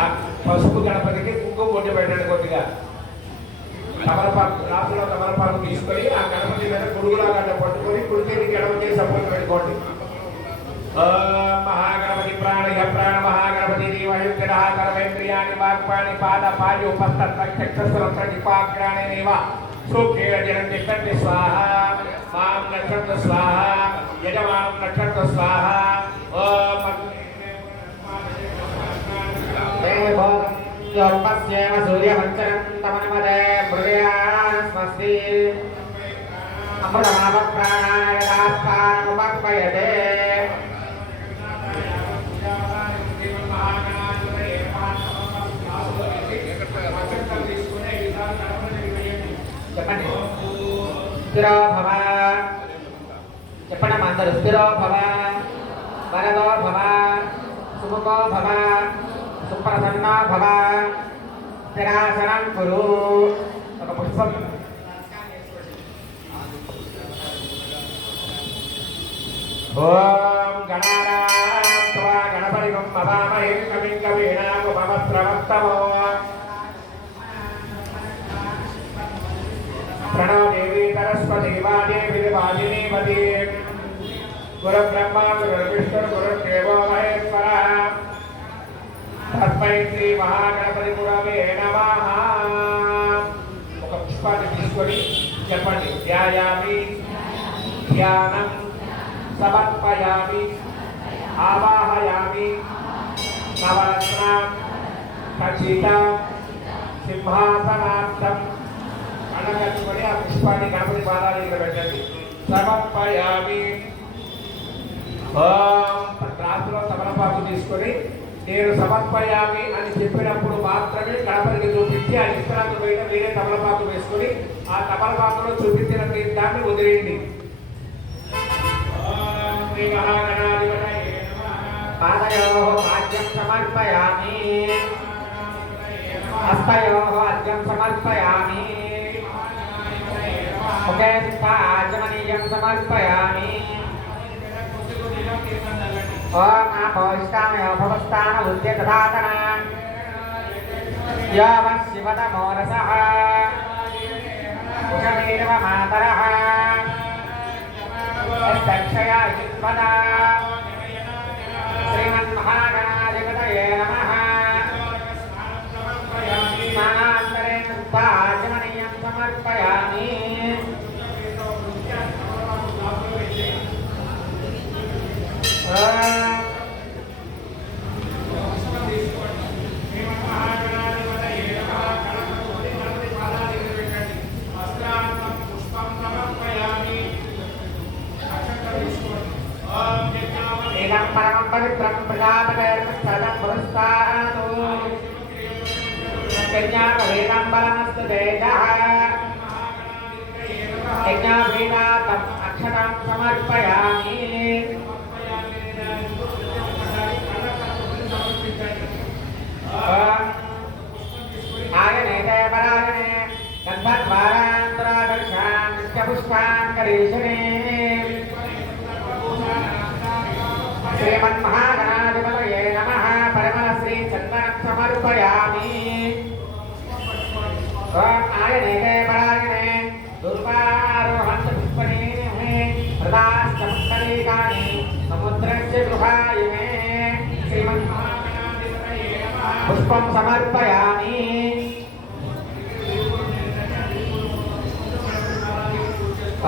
ఆ పసుపు గణపతికి కుంకుమ బొట్టు పెట్టండి. కొద్దిగా తమలపాకు రాత్రిలో తమలపాకు తీసుకొని ఆ గణపతి మీద గురుగులాగా పట్టుకొని కుడిచేతికి ఎడమ చేసి సపోర్ట్ పెట్టుకోండి. మహాగణపతి ప్రాణయ ప్రాణ మహాగణపతి దేవయుక్తరాకరవేంద్రియాణి వాక్పాణి పాద పాయు పస్తక్షస్రనిపాగ్రాణేవ సూఖ్యేణ జనం నిక్షత్రి స్వాహ మాం నక్షత్ర స్వాహ యజమానం నక్షత్ర స్వాహ యోపస్యేమ సూర్యవంచనం తమనమదే మృగయాన్ స్వస్తి అమృతమాప ప్రాణాయ దాస్పానముపక్వయతే చెప్పండి. స్థిరో భవ చెప్పండి. అందరూ స్థిరో భవ వరదో భవ సుముఖో భవ సుప్రసన్నో భవ స్థిరాసనం కురు. ఒక పుష్పం ఓం గణానాత్వా గణపతిం మహామహే కవిం కవీనాముపమస్రవస్తమో प्रणो देवी सरस्वती वादेवी वादिनीवती गुरुब्रह्मा गुरुर्विष्णु गुरुर्देवो महेश्वरः तस्मै श्री महागणपति गुरवे नमः. ఒక పుష్పాన్ని తీసుకొని చెప్పండి. ధ్యాయామి ధ్యానం సమర్పయామి ఆవాహయామి నవరత్న ఖచ్చిత సింహాసనార్థం కట్టుకొని ఆ పుష్పాన్ని గణపతి పాదాల దగ్గర పెట్టండి. సమర్పయామి. రాత్రిలో తమలపాకు తీసుకొని నేను సమర్పయామి అని చెప్పినప్పుడు మాత్రమే గణపతికి చూపించి ఆ ఇతరాలు పైన వేరే తమలపాకు వేసుకొని ఆ తమలపాకులో చూపించిన తీర్థాన్ని వదిలేయండి. పాదయోః ఆద్యం సమర్పయామి హస్తయోః ఆద్యం సమర్పయామి ముఖే ఆచమనీయం సమర్పయామి. ఓం ఆపోష్టామయో భవస్థాన ఉద్యతధాతన యావ శివతమో రసః ఉషమేవ మాతరః దక్షయా జిత్వదా శ్రీమన్మహాగణాధిపతయే నమః. స్నానాంతరేణ ఆచమనీయం సమర్పయామి. పరమం పవిత్రం ప్రజాపతిర్మస్థలం పురస్తాతు యజ్ఞాపవేదంబలమస్తు తేజః యజ్ఞాపవేదాతం అక్షతం సమర్పయామి. ఆయనే పరాయణే గంధద్వారాంతరాదర్శాన్ నిత్యపుష్పాన్ కరీషణే శ్రీమన్మహాగణాధిపతయే నమః. పరమశ్రీ చందనం సమర్పయామి. ఆయనే పరాయణే దుర్వారోహంత పుష్పణే ప్రదాశ్చమత్కలీకాని సముద్రస్య గృహాయమే శ్రీమన్మహాగణాధిపతయే నమః. పుష్పం సమర్పయామి.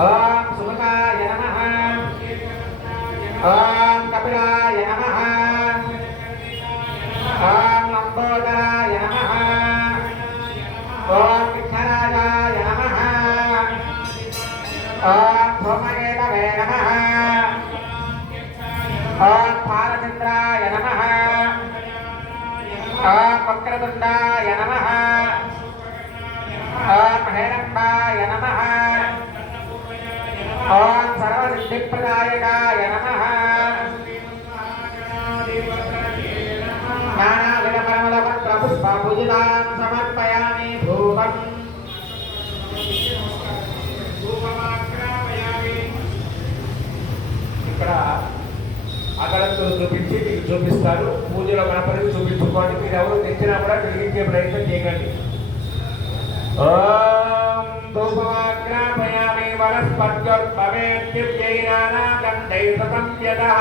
ఓం సుముఖాయ నమః. ఓం కపిలాయ నమః. ఓం లంబోదరాయ నమః. ఓం విఘ్నరాజాయ నమః. ఓం సోమకేతవే నమః. ఓం బాలచంద్రాయ నమః. ఓం వక్రతుండాయ నమః. ఓం హేరంబాయ నమః. ఓం సర్వసిద్ధిప్రదాయకాయ నమః. జ్ఞానావిడపరమలపత్రపుష్పపూజితాం సమర్పయామి. ధూపం ఇక్కడ అగరత్తులు చూపించి మీకు చూపిస్తారు. పూజలో గణపతికి చూపించుకోండి. మీరు ఎవరు తెచ్చినా కూడా వెలిగించే ప్రయత్నం చేయకండి. ఓం ధూపమాగ్రాపయామి వనస్పత్యోర్భవేద్దివ్యైనానాగంధైర్సంయదః.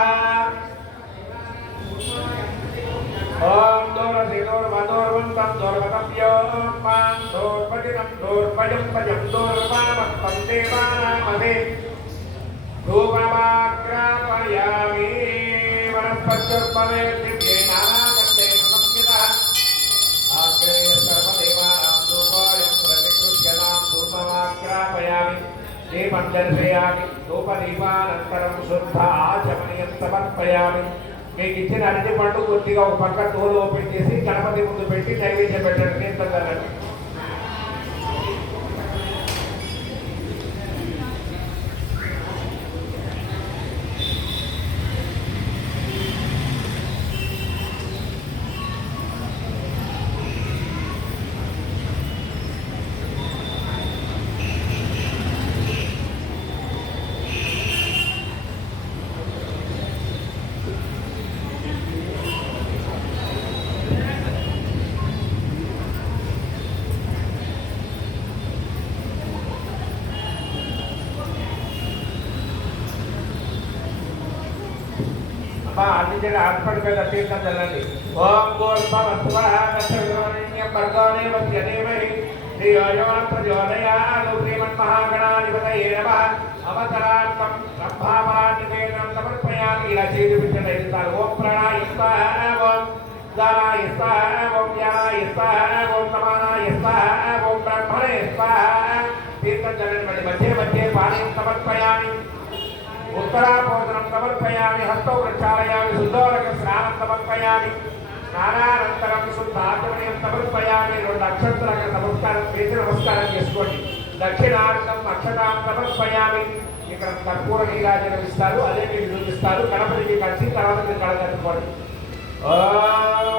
ఓం దూరసిదూర్వదూర్వంతం దూర్వతవ్యోం మాం దూర్పతినం దూర్పయం పయం దూర్వామత్తం దేవానామదే. ధూపమాగ్రాపయామి వనస్పత్యోర్భవేద్దివ్యైనానాగంధైర్సంయదః. ఆగ్రేయ సర్వదేవానాం ధూపోయం ప్రతిగృహ్యతాం ధూపమాగ్రాపయామి. దీపం దర్శయామి. ధూపదీపానంతరం శుద్ధ ఆచమనీయం సమర్పయామి. మీకు ఇచ్చిన అరటి పండు కొద్దిగా ఒక పక్క తోలు ఓపెన్ చేసి గణపతి ముందు పెట్టి నైవేద్యం పెట్టండి. తీర్థండి. అన్ని జగ హాస్పిటల్ మీద తీర్థం చల్లండి. ఓం గోర్భవస్వరహాగచ్చర్వణ్యం భర్గోనే వస్యదేవహి శ్రీయోజో ప్రచోదయాత్. శ్రీమన్మహాగణాధిపతయే నమః. అవతరార్థం బ్రహ్మావరాన్నివేదనం సమర్పయామి. ఇలా చేతి పెట్టండి 5 సార్లు. ఓం ప్రాణాయ స్వాహ, ఓం దానాయ స్వాహ, ఓం జ్ఞానాయ స్వాహ, ఓం సమానాయ స్వాహ, ఓం బ్రహ్మణే స్వాహ. తీర్థం చల్లండి. మధ్య మధ్య పానీయం సమర్పయామి. उत्तरापोषणं समर्पयामि. हस्तौ प्रक्षालयामि. शुद्धोदक स्नानं समर्पयामि. स्नानानन्तरं शुद्धाचमनीयं समर्पयामि. 2 అక్షంతలకు నమస్కారం చేసి నమస్కారం చేసుకోండి. దక్షిణార్థం అక్షతాం సమర్పయామి. ఇక్కడ కర్పూర నీరాజనం ఇస్తారు. అదే మీరు చూపిస్తారు. గణపతికి కలిసి తర్వాత మీరు కడగట్టుకోండి. ఓం